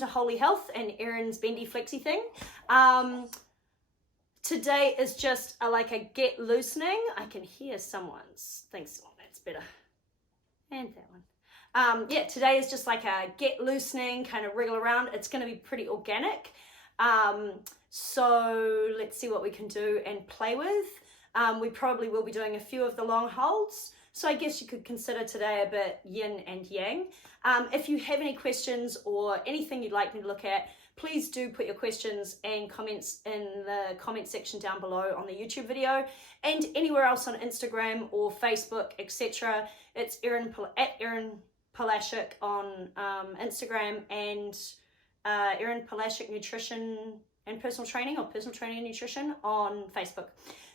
to Holy Health and Erin's bendy flexi thing. Today is just like a get loosening. I can hear someone's, thanks, oh, that's better. And that one. Yeah, today is just like a get loosening, kind of wriggle around. It's going to be pretty organic. So let's see what we can do and play with. We probably will be doing a few of the long holds. So I guess you could consider today a bit yin and yang. If you have any questions or anything you'd like me to look at, please do put your questions and comments in the comment section down below on the YouTube video, and anywhere else on Instagram or Facebook, etc. It's at Erin Palashik on Instagram, and Erin Palashik Nutrition and Personal Training, or Personal Training and Nutrition on Facebook.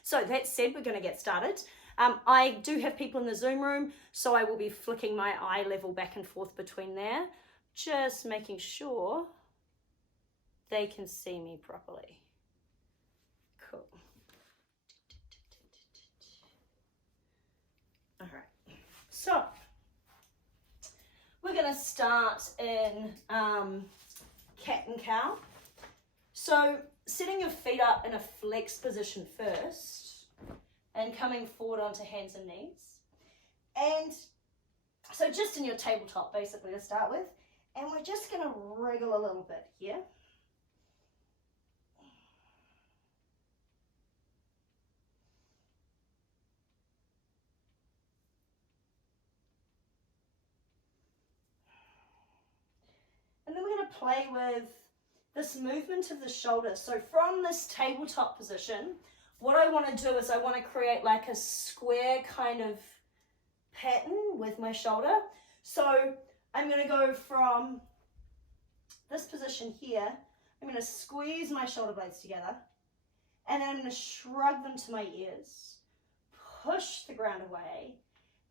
So that said, we're going to get started. I do have people in the Zoom room, so I will be flicking my eye level back and forth between there, just making sure they can see me properly. Cool. All right, so we're going to start in cat and cow. So setting your feet up in a flex position first, and coming forward onto hands and knees. And so just in your tabletop, basically, to start with. And we're just going to wriggle a little bit here. And then we're going to play with this movement of the shoulders. So from this tabletop position, what I want to do is I want to create like a square kind of pattern with my shoulder. So I'm going to go from this position here. I'm going to squeeze my shoulder blades together, and then I'm going to shrug them to my ears, push the ground away,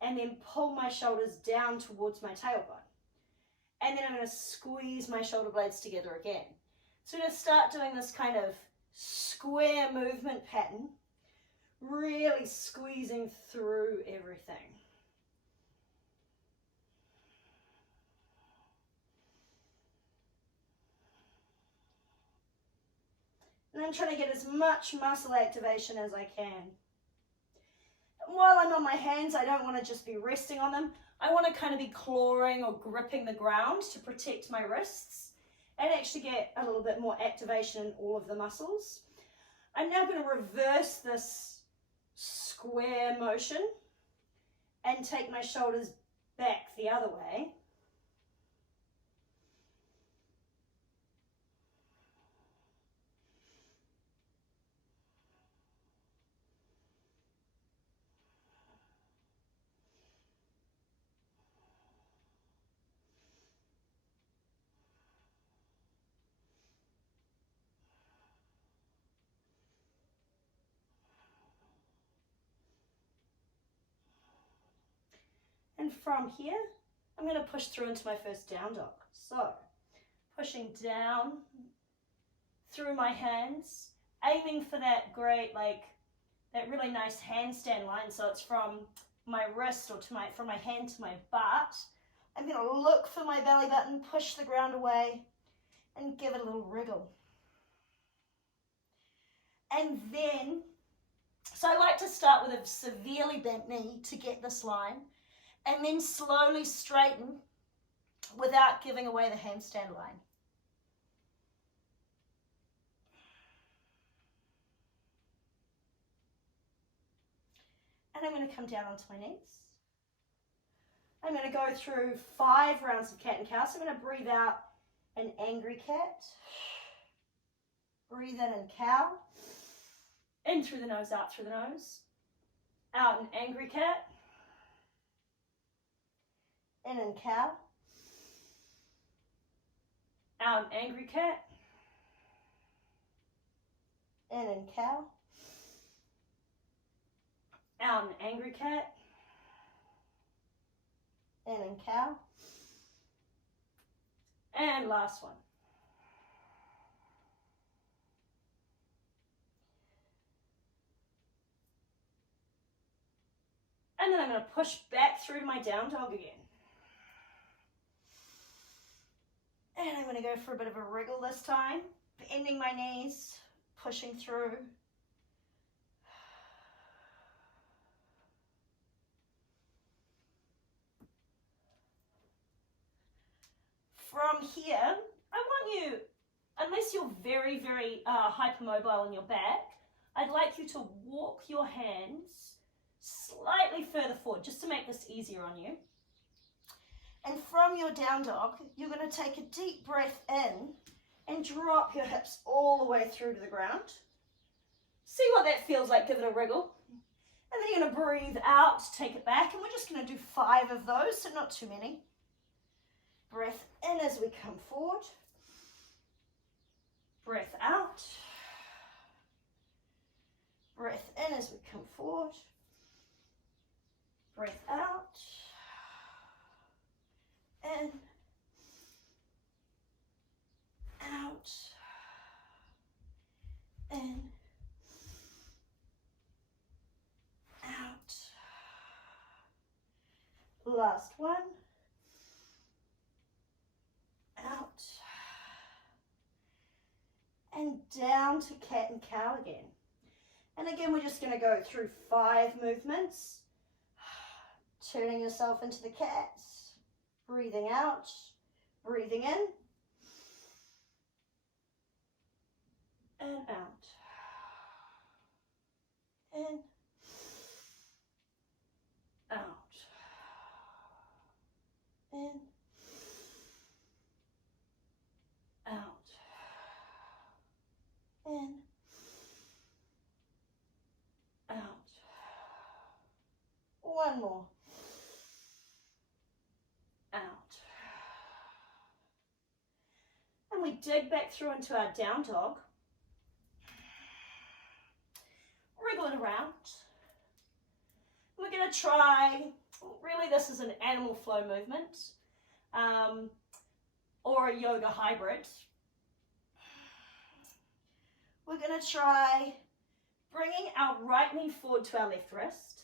and then pull my shoulders down towards my tailbone. And then I'm going to squeeze my shoulder blades together again. So I'm going to start doing this kind of square movement pattern, really squeezing through everything. And I'm trying to get as much muscle activation as I can. And while I'm on my hands, I don't want to just be resting on them. I want to kind of be clawing or gripping the ground to protect my wrists and actually get a little bit more activation in all of the muscles. I'm now going to reverse this square motion and take my shoulders back the other way. And from here, I'm going to push through into my first down dog. So, pushing down through my hands, aiming for that great, like, that really nice handstand line. So it's from my wrist or from my hand to my butt. I'm going to look for my belly button, push the ground away, and give it a little wriggle. And then, so I like to start with a severely bent knee to get this line, and then slowly straighten without giving away the handstand line. And I'm going to come down onto my knees. I'm going to go through 5 rounds of cat and cow. So I'm going to breathe out an angry cat. Breathe in and cow. In through the nose, out through the nose. Out an angry cat. In and cow. Out an angry cat. In and cow. Out an angry cat. In and cow. And last one. And then I'm going to push back through to my down dog again. And I'm going to go for a bit of a wriggle this time, bending my knees, pushing through. From here, I want you, unless you're very, very hypermobile in your back, I'd like you to walk your hands slightly further forward, just to make this easier on you. And from your down dog, you're going to take a deep breath in and drop your hips all the way through to the ground. See what that feels like, give it a wriggle. And then you're going to breathe out, take it back, and we're just going to do 5 of those, so not too many. Breath in as we come forward. Breath out. Breath in as we come forward. Breath out. In. Out. In. Out. Last one. Out. And down to cat and cow again. And again, we're just going to go through 5 movements. Turning yourself into the cat. Breathing out. Breathing in. And out. In. Out. In. Out. In. Out. One more. Out. And we dig back through into our down dog. Wriggle it around. We're going to try, really this is an animal flow movement or a yoga hybrid. We're going to try bringing our right knee forward to our left wrist,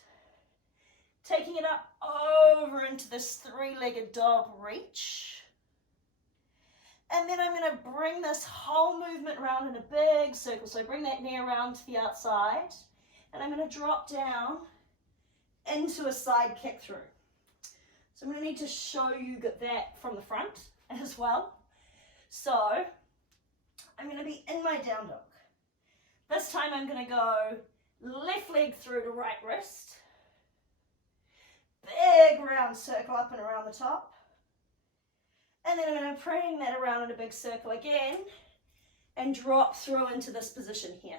taking it up over into this 3-legged dog reach. And then I'm going to bring this whole movement around in a big circle. So bring that knee around to the outside, and I'm going to drop down into a side kick through. So I'm going to need to show you that from the front as well. So I'm going to be in my down dog. This time I'm going to go left leg through to right wrist. Big round circle up and around the top. And then I'm going to bring that around in a big circle again and drop through into this position here.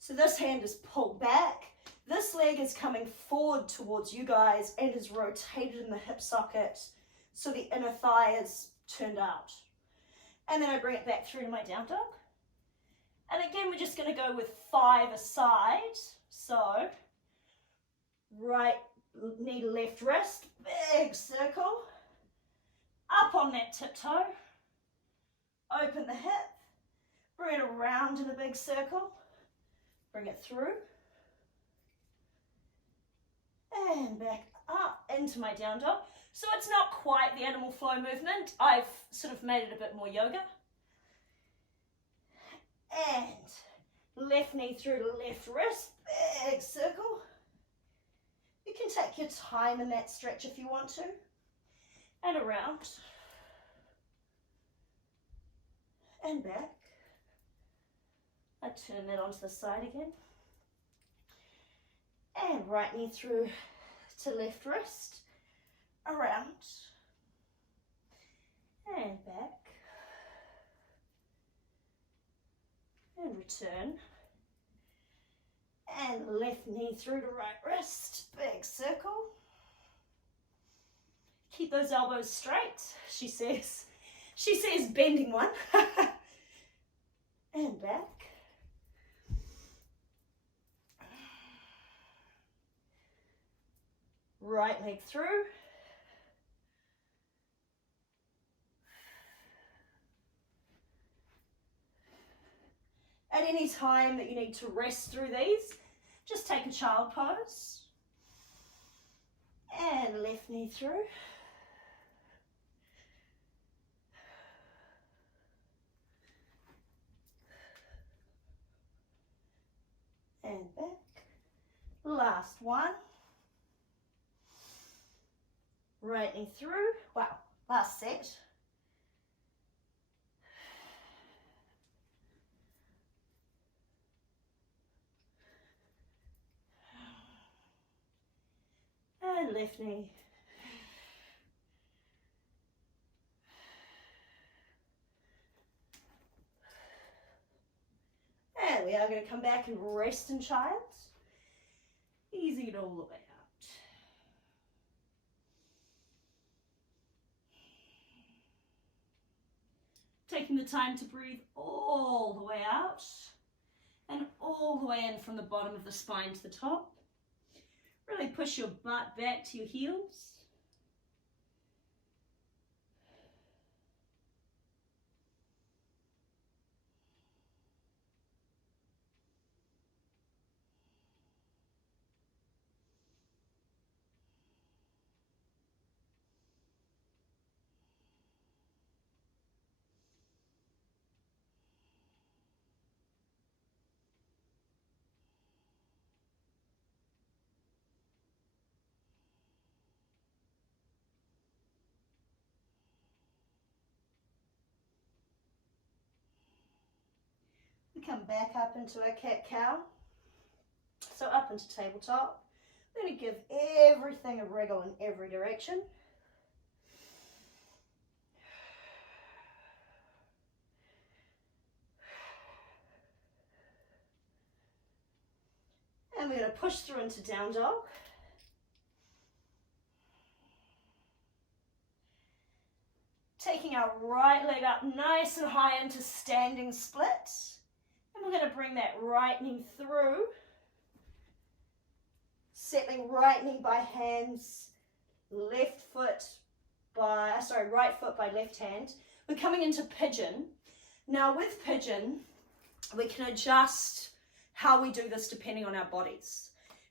So this hand is pulled back. This leg is coming forward towards you guys and is rotated in the hip socket so the inner thigh is turned out. And then I bring it back through to my down dog. And again, we're just going to go with 5 aside. So right knee, left wrist, big circle. Up on that tiptoe. Open the hip. Bring it around in a big circle. Bring it through. And back up into my down dog. So it's not quite the animal flow movement. I've sort of made it a bit more yoga. And left knee through to left wrist, big circle. You can take your time in that stretch if you want to. And around. And back. I turn that onto the side again. And right knee through to left wrist. Around. And back. And return. And left knee through to right wrist. Big circle. Keep those elbows straight, she says. She says bending one. And back. Right leg through. At any time that you need to rest through these, just take a child pose. And left knee through. and back. Last one. Right knee through. Wow, last set. And left knee. And we are going to come back and rest in child. Easing it all the way out. Taking the time to breathe all the way out and all the way in from the bottom of the spine to the top. Really push your butt back to your heels. We come back up into our cat-cow. So up into tabletop. We're going to give everything a wriggle in every direction. And we're going to push through into down dog. Taking our right leg up nice and high into standing split. And we're going to bring that right knee through. Settling right knee by hands, right foot by left hand. We're coming into pigeon. Now with pigeon, we can adjust how we do this depending on our bodies.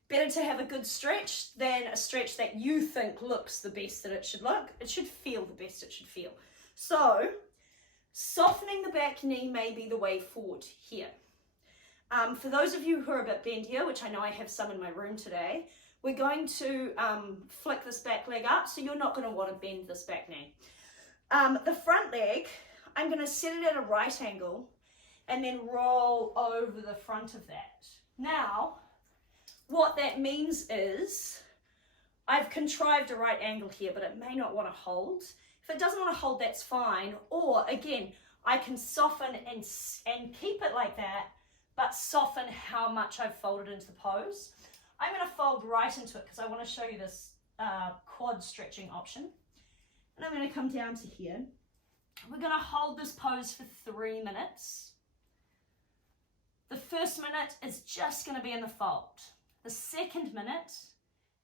Better to have a good stretch than a stretch that you think looks the best that it should look. It should feel the best it should feel. So, softening the back knee may be the way forward here. For those of you who are a bit bendier, which I know I have some in my room today, we're going to flick this back leg up, so you're not going to want to bend this back knee. The front leg, I'm going to set it at a right angle and then roll over the front of that. Now, what that means is I've contrived a right angle here, but it may not want to hold. If it doesn't want to hold, that's fine. Or again, I can soften and keep it like that, but soften how much I've folded into the pose. I'm going to fold right into it because I want to show you this quad stretching option. And I'm going to come down to here. We're going to hold this pose for 3 minutes. The first minute is just going to be in the fold. The second minute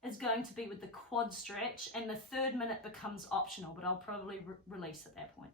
is going to be with the quad stretch, and the third minute becomes optional, but I'll probably release at that point.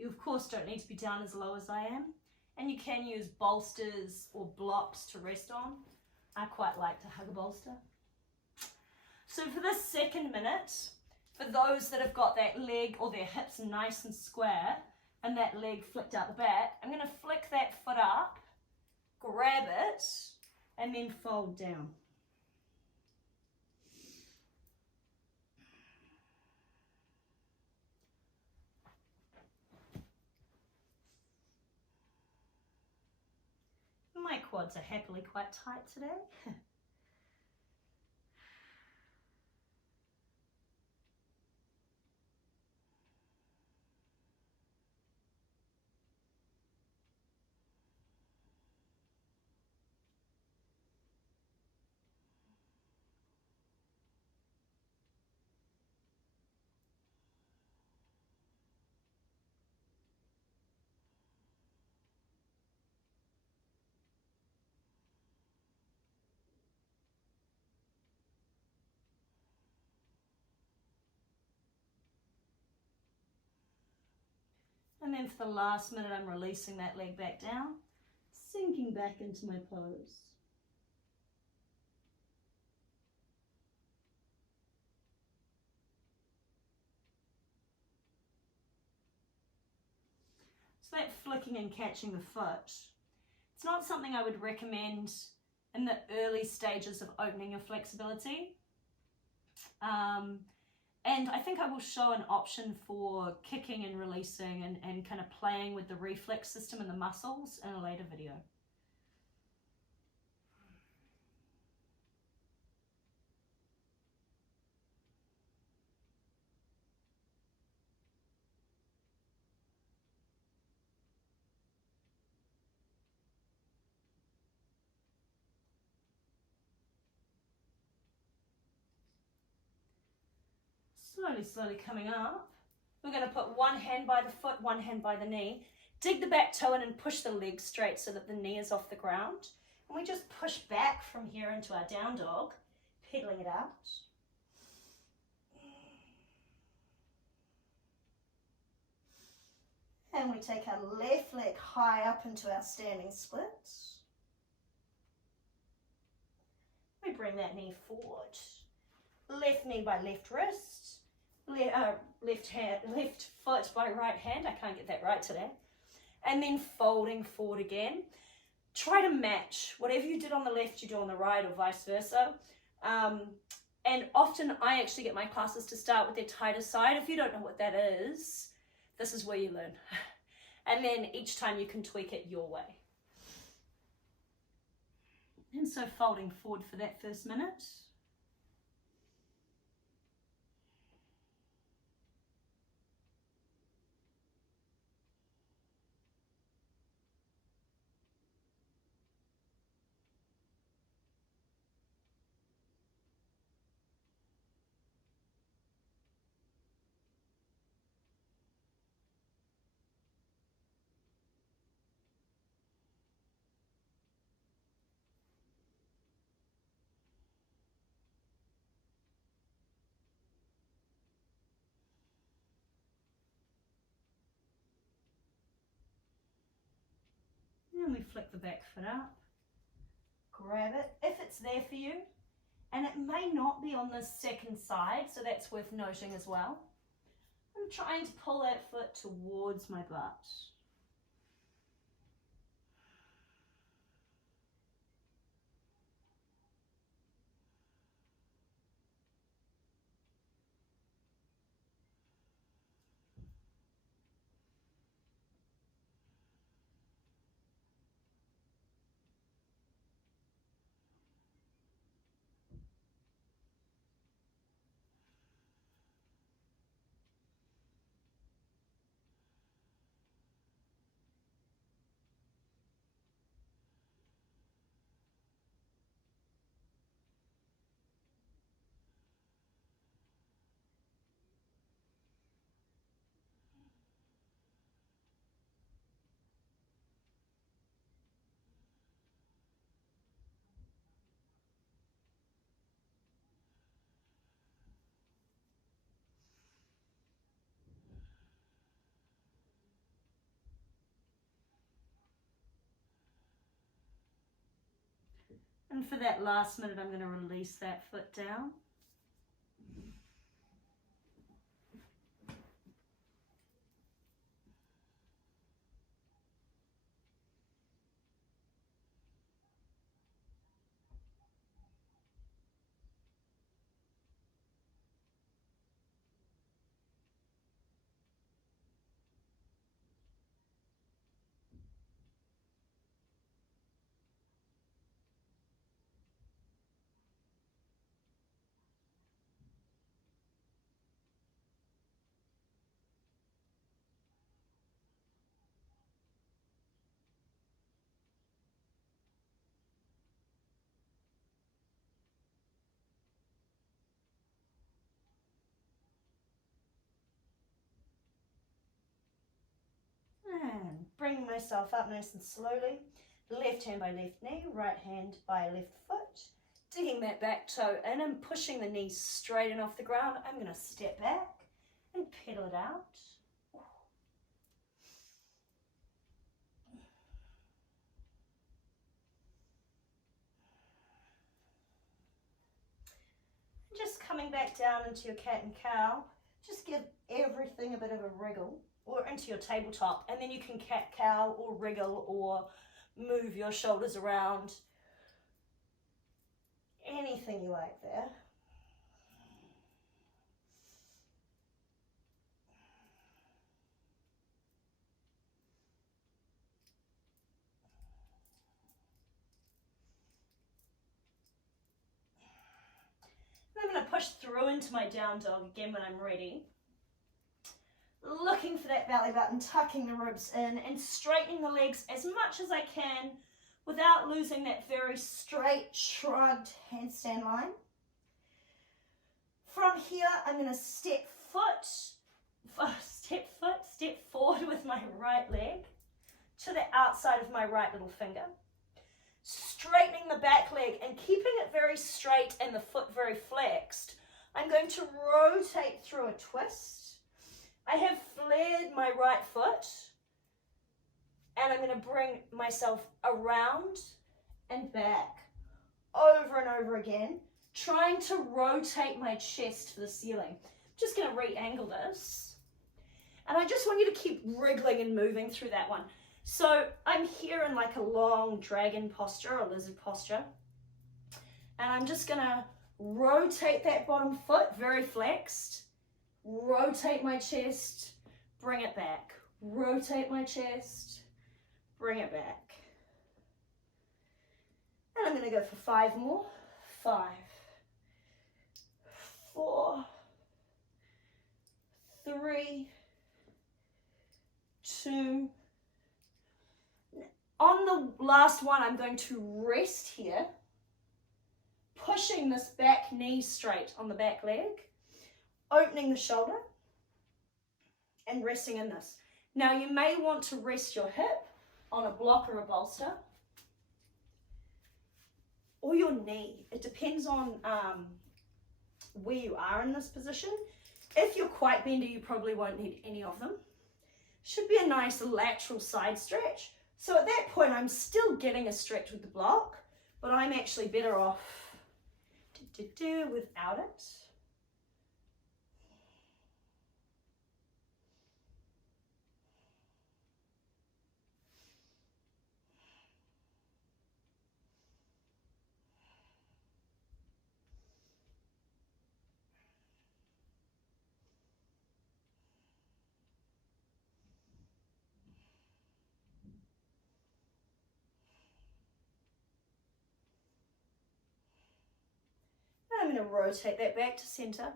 You of course don't need to be down as low as I am, and you can use bolsters or blocks to rest on. I quite like to hug a bolster. So for this second minute, for those that have got that leg or their hips nice and square and that leg flicked out the back, I'm going to flick that foot up, grab it, and then fold down. My quads are happily quite tight today. And then for the last minute, I'm releasing that leg back down, sinking back into my pose. So that flicking and catching the foot, it's not something I would recommend in the early stages of opening your flexibility. And I think I will show an option for kicking and releasing and kind of playing with the reflex system and the muscles in a later video. Slowly coming up. We're going to put one hand by the foot, one hand by the knee. Dig the back toe in and push the leg straight so that the knee is off the ground. And we just push back from here into our down dog, pedaling it out. And we take our left leg high up into our standing split. We bring that knee forward. Left knee by left wrist. Left foot by right hand. I can't get that right today. And then folding forward again. Try to match whatever you did on the left, you do on the right, or vice versa. And often I actually get my classes to start with their tighter side. If you don't know what that is, this is where you learn. And then each time you can tweak it your way. And so folding forward for that first minute. And we flick the back foot up, grab it if it's there for you, and it may not be on the second side, so that's worth noting as well. I'm trying to pull that foot towards my butt. And for that last minute, I'm going to release that foot down. And bringing myself up nice and slowly. Left hand by left knee, right hand by left foot. Digging that back toe in and pushing the knee straight and off the ground. I'm going to step back and pedal it out. coming back down into your cat and cow, just give everything a bit of a wriggle, or into your tabletop, and then you can cat cow or wriggle or move your shoulders around, anything you like there. I'm going to push through into my down dog again when I'm ready. Looking for that belly button, tucking the ribs in and straightening the legs as much as I can without losing that very straight, shrugged handstand line. From here, I'm going to step forward with my right leg to the outside of my right little finger. Straightening the back leg and keeping it very straight and the foot very flexed. I'm going to rotate through a twist. I have flared my right foot and I'm going to bring myself around and back over and over again, trying to rotate my chest to the ceiling. I'm just going to re-angle this. And I just want you to keep wriggling and moving through that one. So I'm here in like a long dragon posture or lizard posture. And I'm just going to rotate that bottom foot, very flexed. Rotate my chest, bring it back. Rotate my chest, bring it back. And I'm going to go for 5 more. 5, 4, 3, 2. On the last one, I'm going to rest here, pushing this back knee straight on the back leg, opening the shoulder, and resting in this. Now, you may want to rest your hip on a block or a bolster, or your knee. It depends on where you are in this position. If you're quite bendy, you probably won't need any of them. Should be a nice lateral side stretch. So at that point, I'm still getting a stretch with the block, but I'm actually better off without it. I'm going to rotate that back to center,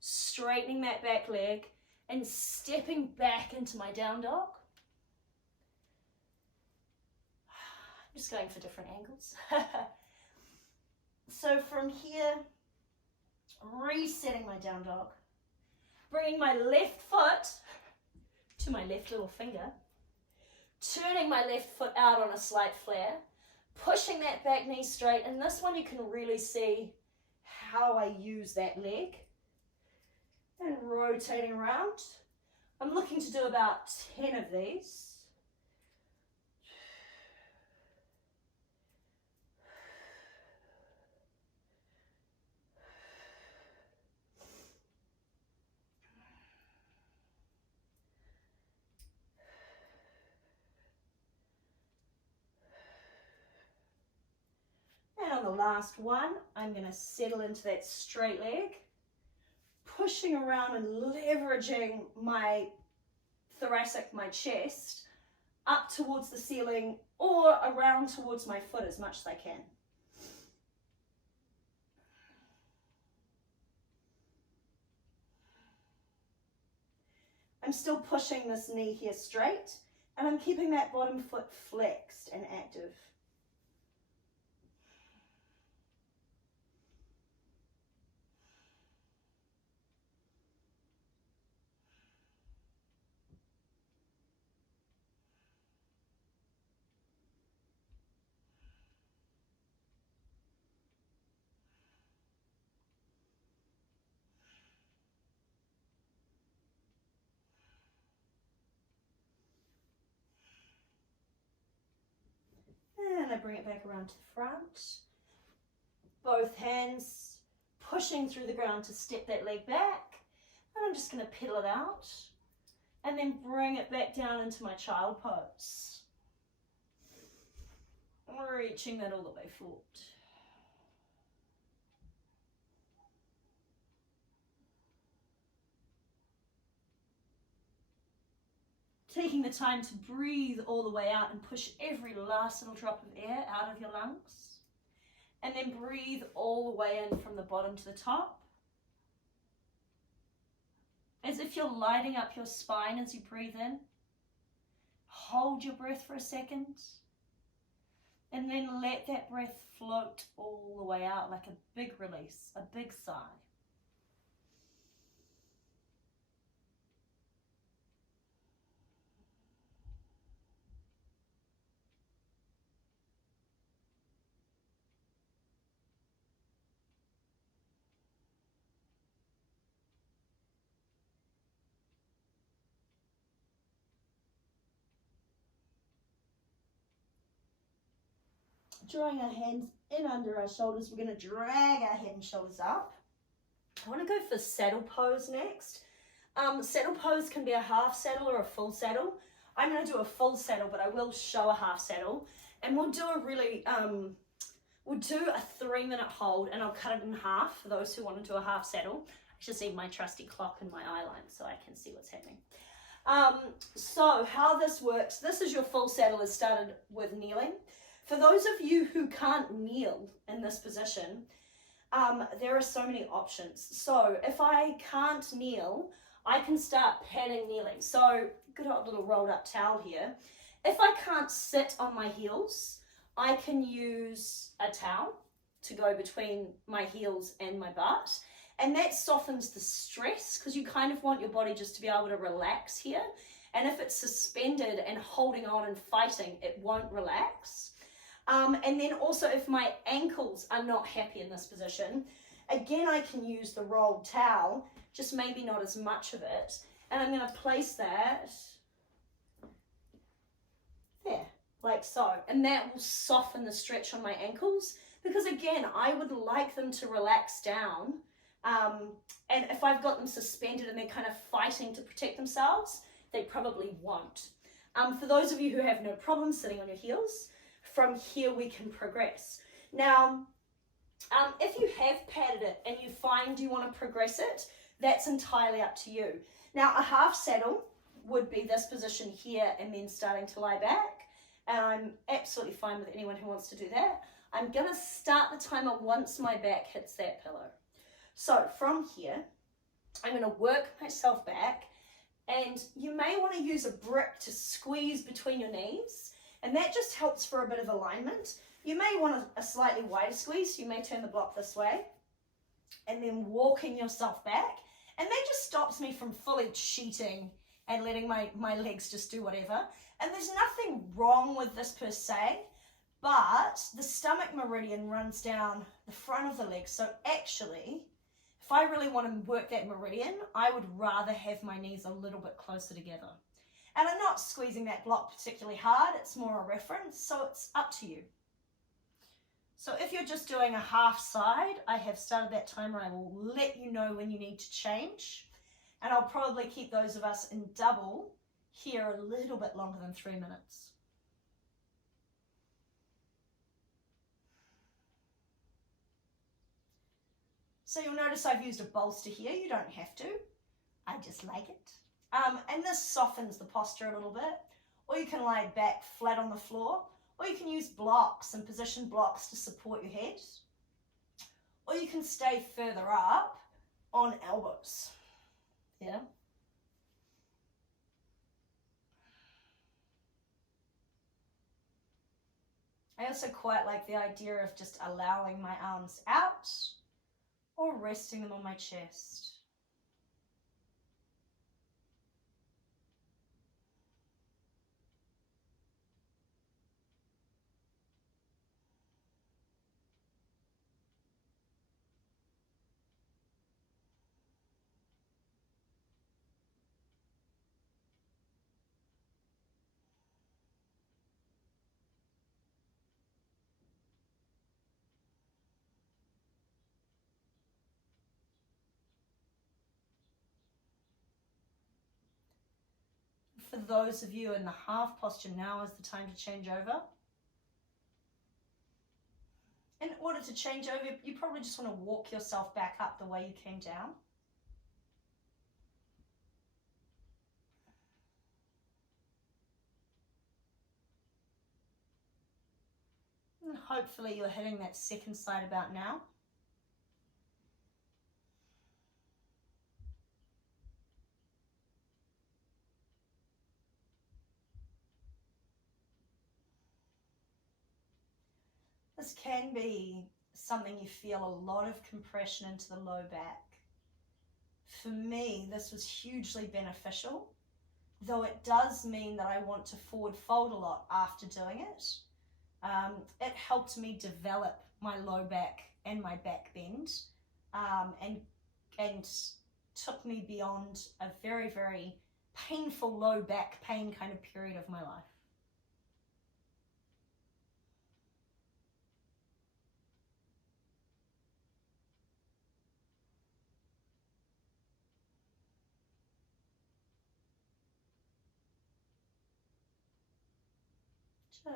straightening that back leg and stepping back into my down dog. I'm just going for different angles. So from here, resetting my down dog, bringing my left foot to my left little finger, turning my left foot out on a slight flare, pushing that back knee straight, and this one you can really see how I use that leg, and rotating around. I'm looking to do about 10 of these. And on the last one, I'm going to settle into that straight leg, pushing around and leveraging my thoracic, my chest, up towards the ceiling or around towards my foot as much as I can. I'm still pushing this knee here straight, and I'm keeping that bottom foot flexed and active. And I bring it back around to the front. Both hands pushing through the ground to step that leg back. And I'm just going to pedal it out and then bring it back down into my child pose. Reaching that all the way forward. Taking the time to breathe all the way out and push every last little drop of air out of your lungs. And then breathe all the way in from the bottom to the top. As if you're lighting up your spine as you breathe in. Hold your breath for a second. And then let that breath float all the way out like a big release, a big sigh. Drawing our hands in under our shoulders, we're going to drag our head and shoulders up. I want to go for saddle pose next. Saddle pose can be a half saddle or a full saddle. I'm going to do a full saddle, but I will show a half saddle. And we'll do a really, we'll do a 3-minute hold, and I'll cut it in half for those who want to do a half saddle. I just need my trusty clock and my eye line so I can see what's happening. So how this works, this is your full saddle. Is started with kneeling. For those of you who can't kneel in this position, there are so many options. So if I can't kneel, I can start padding kneeling. So good old little rolled up towel here. If I can't sit on my heels, I can use a towel to go between my heels and my butt. And that softens the stress because you kind of want your body just to be able to relax here. And if it's suspended and holding on and fighting, it won't relax. And then also if my ankles are not happy in this position, again, I can use the rolled towel, just maybe not as much of it. And I'm going to place that there, like so. And that will soften the stretch on my ankles because again, I would like them to relax down. And if I've got them suspended and they're kind of fighting to protect themselves, they probably won't. For those of you who have no problem sitting on your heels, from here we can progress. Now, if you have padded it and you find you want to progress it, that's entirely up to you. Now, a half saddle would be this position here and then starting to lie back. And I'm absolutely fine with anyone who wants to do that. I'm going to start the timer once my back hits that pillow. So from here, I'm going to work myself back, and you may want to use a brick to squeeze between your knees. And that just helps for a bit of alignment. You may want a slightly wider squeeze, so you may turn the block this way and then walking yourself back. And that just stops me from fully cheating and letting my legs just do whatever. And there's nothing wrong with this per se, but the stomach meridian runs down the front of the leg. So actually, if I really want to work that meridian, I would rather have my knees a little bit closer together. And I'm not squeezing that block particularly hard, it's more a reference, so it's up to you. So if you're just doing a half side, I have started that timer. I will let you know when you need to change. And I'll probably keep those of us in double here a little bit longer than 3 minutes. So you'll notice I've used a bolster here. You don't have to. I just like it. And this softens the posture a little bit. Or you can lie back flat on the floor. Or you can use blocks and position blocks to support your head. Or you can stay further up on elbows. Yeah. I also quite like the idea of just allowing my arms out or resting them on my chest. for those of you in the half posture, now is the time to change over. In order to change over, you probably just want to walk yourself back up the way you came down. And hopefully you're hitting that second side about now. This can be something you feel a lot of compression into the low back. For me, this was hugely beneficial, though it does mean that I want to forward fold a lot after doing it. It helped me develop my low back and my back bend, and took me beyond a very, very painful low back pain kind of period of my life.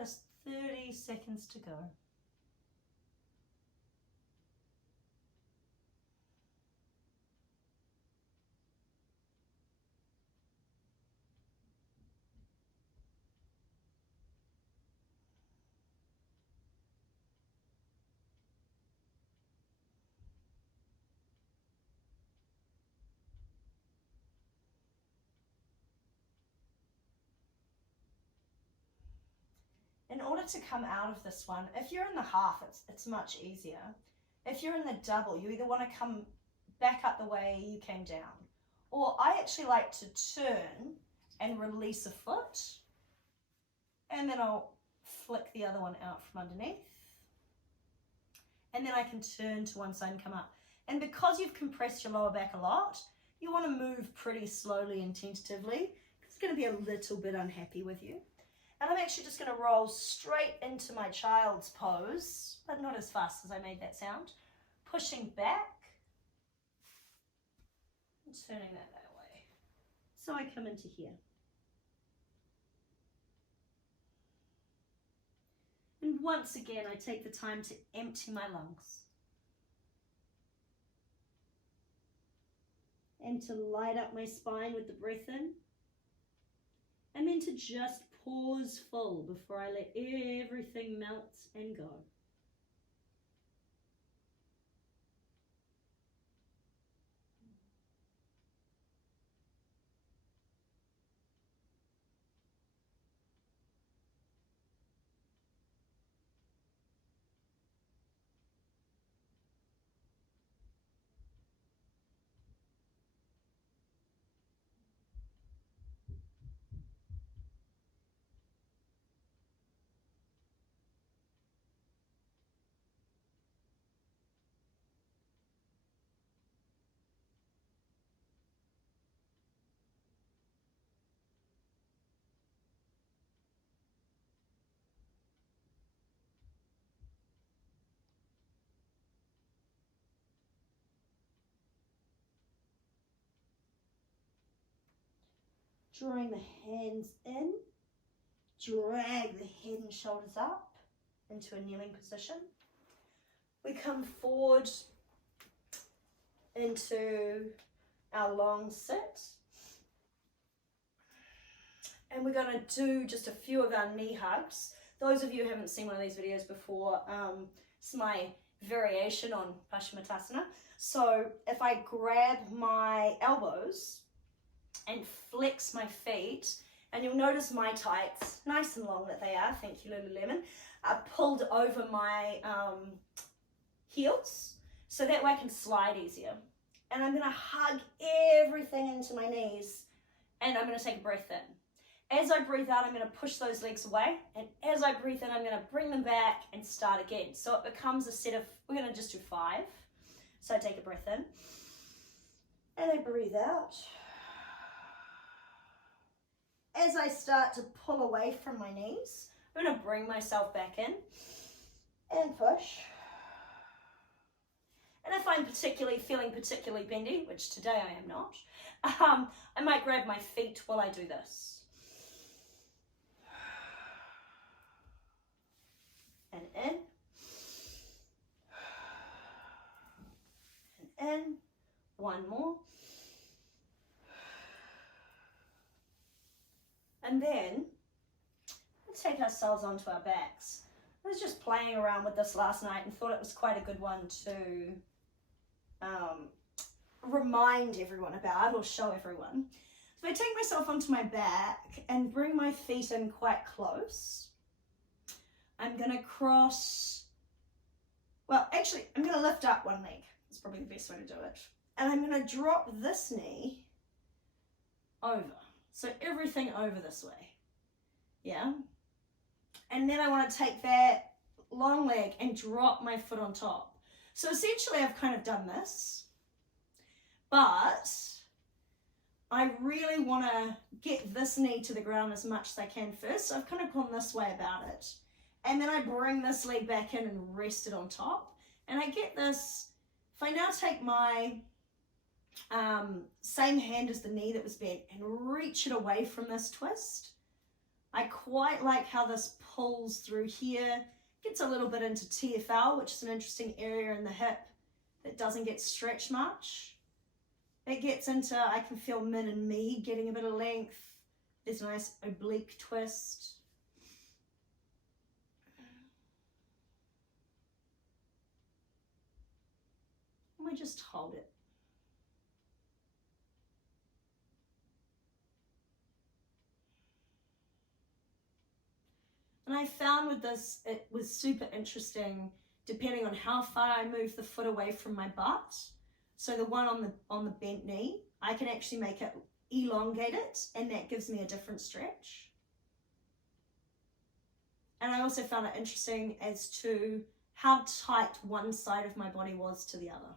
Just 30 seconds to go. In order to come out of this one, if you're in the half, it's much easier. If you're in the double, you either want to come back up the way you came down, or I actually like to turn and release a foot, and then I'll flick the other one out from underneath, and then I can turn to one side and come up. And because you've compressed your lower back a lot, you want to move pretty slowly and tentatively, because it's going to be a little bit unhappy with you. And I'm actually just going to roll straight into my child's pose, but not as fast as I made that sound. Pushing back and turning that way. So I come into here. And once again, I take the time to empty my lungs. And to light up my spine with the breath in. And then to just pause full before I let everything melt and go. Drawing the hands in, drag the head and shoulders up into a kneeling position. We come forward into our long sit. And we're going to do just a few of our knee hugs. Those of you who haven't seen one of these videos before, it's my variation on Paschimottanasana. So if I grab my elbows and flex my feet, and you'll notice my tights, nice and long that they are, thank you Lululemon, are pulled over my heels, so that way I can slide easier. And I'm gonna hug everything into my knees, and I'm gonna take a breath in. As I breathe out, I'm gonna push those legs away, and as I breathe in, I'm gonna bring them back and start again. So it becomes a set of, we're gonna just do 5. So I take a breath in, and I breathe out. As I start to pull away from my knees, I'm going to bring myself back in and push. And if I'm feeling particularly bendy, which today I am not, I might grab my feet while I do this. and in, and in. One more. And then let's take ourselves onto our backs. I was just playing around with this last night and thought it was quite a good one to remind everyone about, or show everyone. So I take myself onto my back and bring my feet in quite close. I'm going to cross, well, actually, I'm going to lift up one leg. That's probably the best way to do it. And I'm going to drop this knee over. So everything over this way. Yeah. And then I want to take that long leg and drop my foot on top. So essentially I've kind of done this, but I really want to get this knee to the ground as much as I can first. So I've kind of gone this way about it. And then I bring this leg back in and rest it on top. And I get this, if I now take my same hand as the knee that was bent and reach it away from this twist, I quite like how this pulls through here, gets a little bit into TFL, which is an interesting area in the hip that doesn't get stretched much. It gets into, I can feel min and me getting a bit of length. There's a nice oblique twist. And we just hold it. And I found with this, it was super interesting depending on how far I move the foot away from my butt. So the one on the bent knee, I can actually make it, elongate it, and that gives me a different stretch. And I also found it interesting as to how tight one side of my body was to the other.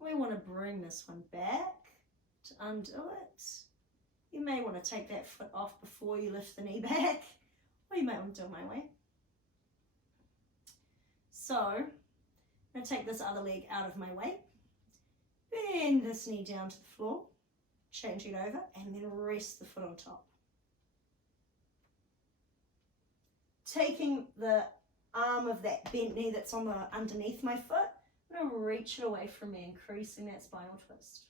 We want to bring this one back to undo it. You may want to take that foot off before you lift the knee back, or you might want to do it my way. So I'm going to take this other leg out of my way, bend this knee down to the floor, change it over, and then rest the foot on top. Taking the arm of that bent knee that's on the underneath my foot, I'm going to reach it away from me, increasing that spinal twist.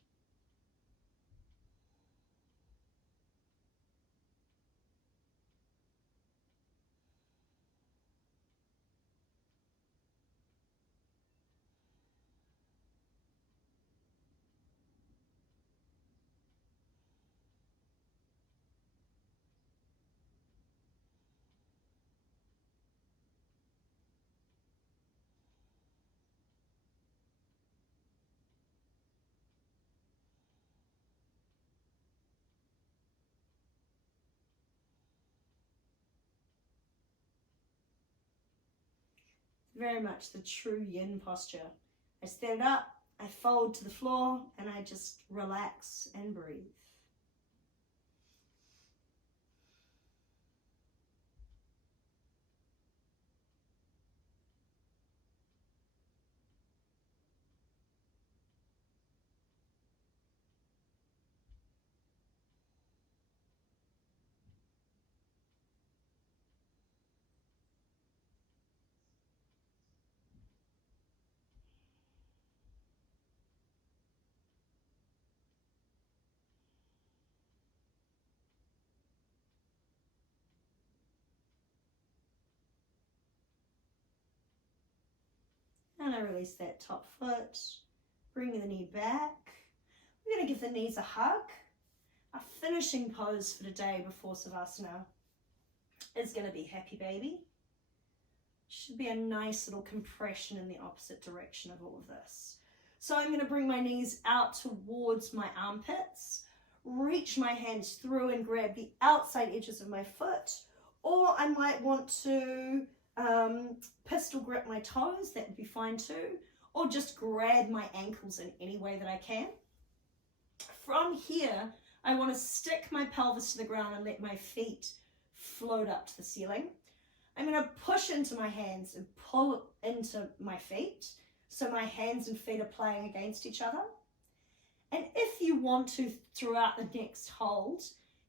Very much the true yin posture. I stand up, I fold to the floor, and I just relax and breathe. And I release that top foot, Bring the knee back. We're going to give the knees a hug. Our finishing pose for today before Savasana is going to be happy baby. Should be a nice little compression in the opposite direction of all of this. So I'm going to bring my knees out towards my armpits, reach my hands through and grab the outside edges of my foot, or I might want to pistol grip my toes, that would be fine too, or just grab my ankles in any way that I can. From here, I want to stick my pelvis to the ground and let my feet float up to the ceiling. I'm going to push into my hands and pull into my feet, so my hands and feet are playing against each other. And if you want to, throughout the next hold,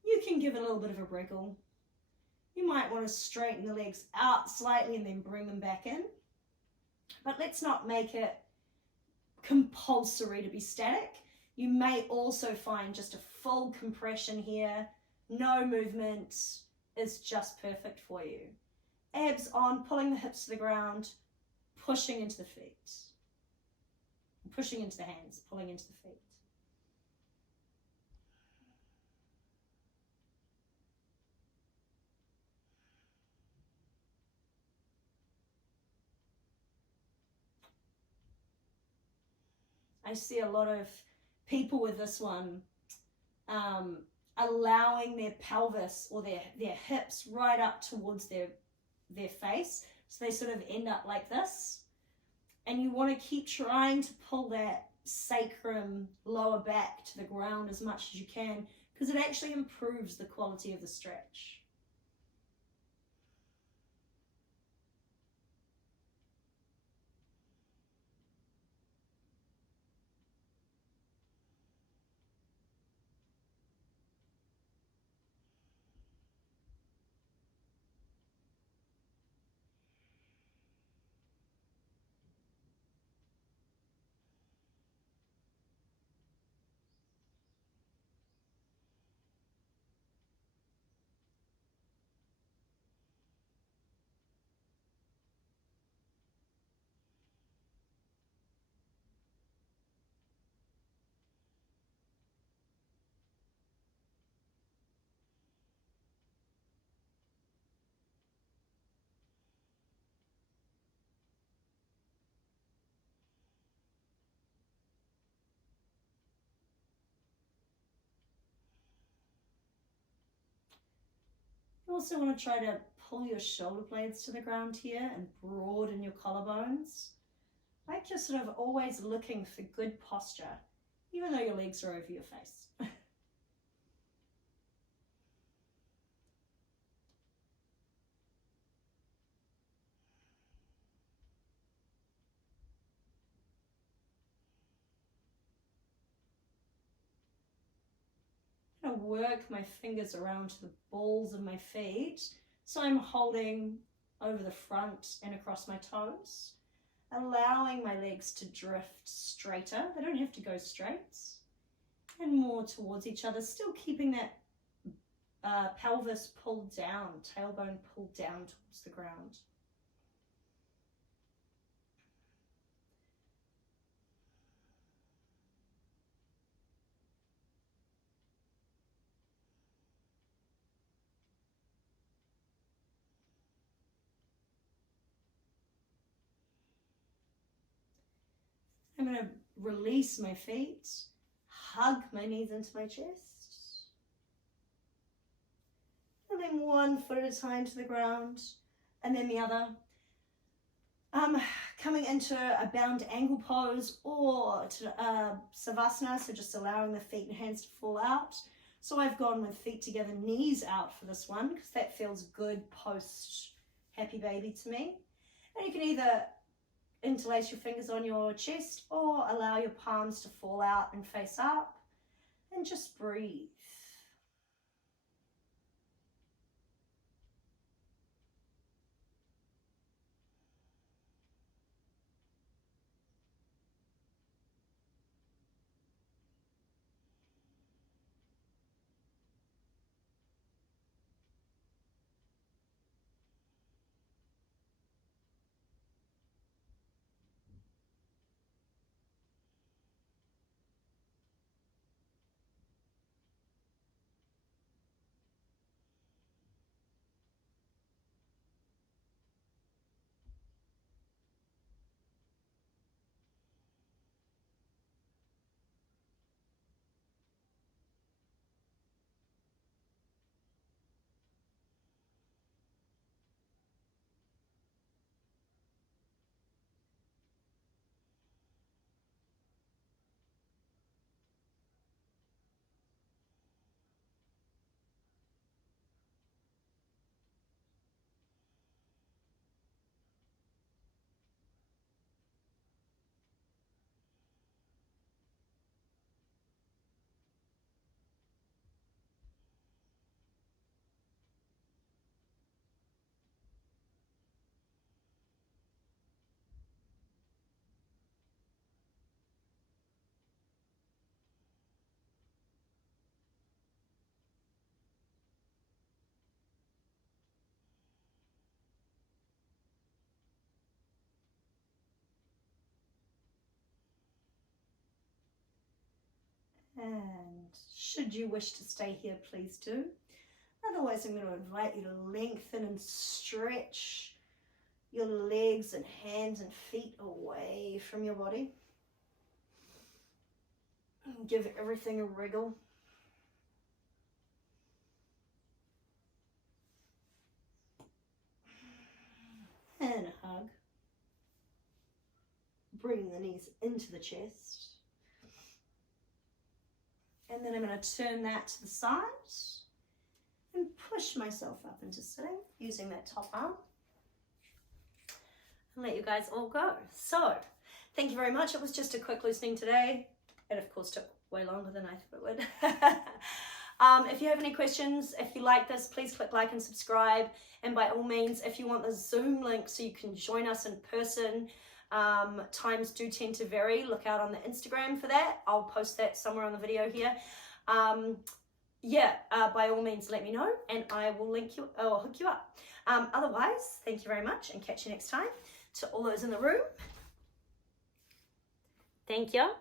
you can give it a little bit of a wriggle. You might want to straighten the legs out slightly and then bring them back in. But let's not make it compulsory to be static. You may also find just a full compression here, no movement is just perfect for you. Abs on, pulling the hips to the ground, pushing into the feet. Pushing into the hands, pulling into the feet. I see a lot of people with this one allowing their pelvis or their hips right up towards their face, so they sort of end up like this, and you want to keep trying to pull that sacrum lower back to the ground as much as you can, because it actually improves the quality of the stretch. You also want to try to pull your shoulder blades to the ground here and broaden your collarbones. Like just sort of always looking for good posture, even though your legs are over your face. I'm going to work my fingers around to the balls of my feet, so I'm holding over the front and across my toes, allowing my legs to drift straighter. They don't have to go straight, and more towards each other, still keeping that pelvis pulled down, tailbone pulled down towards the ground. I'm going to release my feet, hug my knees into my chest, and then one foot at a time to the ground, and then the other. Coming into a bound angle pose or to Savasana, so just allowing the feet and hands to fall out. So I've gone with feet together, knees out for this one, because that feels good post happy baby to me. And you can either interlace your fingers on your chest or allow your palms to fall out and face up, and just breathe. And should you wish to stay here, please do. Otherwise, I'm going to invite you to lengthen and stretch your legs and hands and feet away from your body. And give everything a wriggle. And a hug. Bring the knees into the chest. And then I'm going to turn that to the side and push myself up into sitting using that top arm. And let you guys all go. So, thank you very much. It was just a quick loosening today. It of course took way longer than I thought it would. If you have any questions, if you like this, please click like and subscribe. And by all means, if you want the Zoom link so you can join us in person, times do tend to vary. Look out on the Instagram for that. I'll post that somewhere on the video here. By all means, let me know and I will link you or hook you up. Otherwise, thank you very much and catch you next time. To all those in the room, thank you.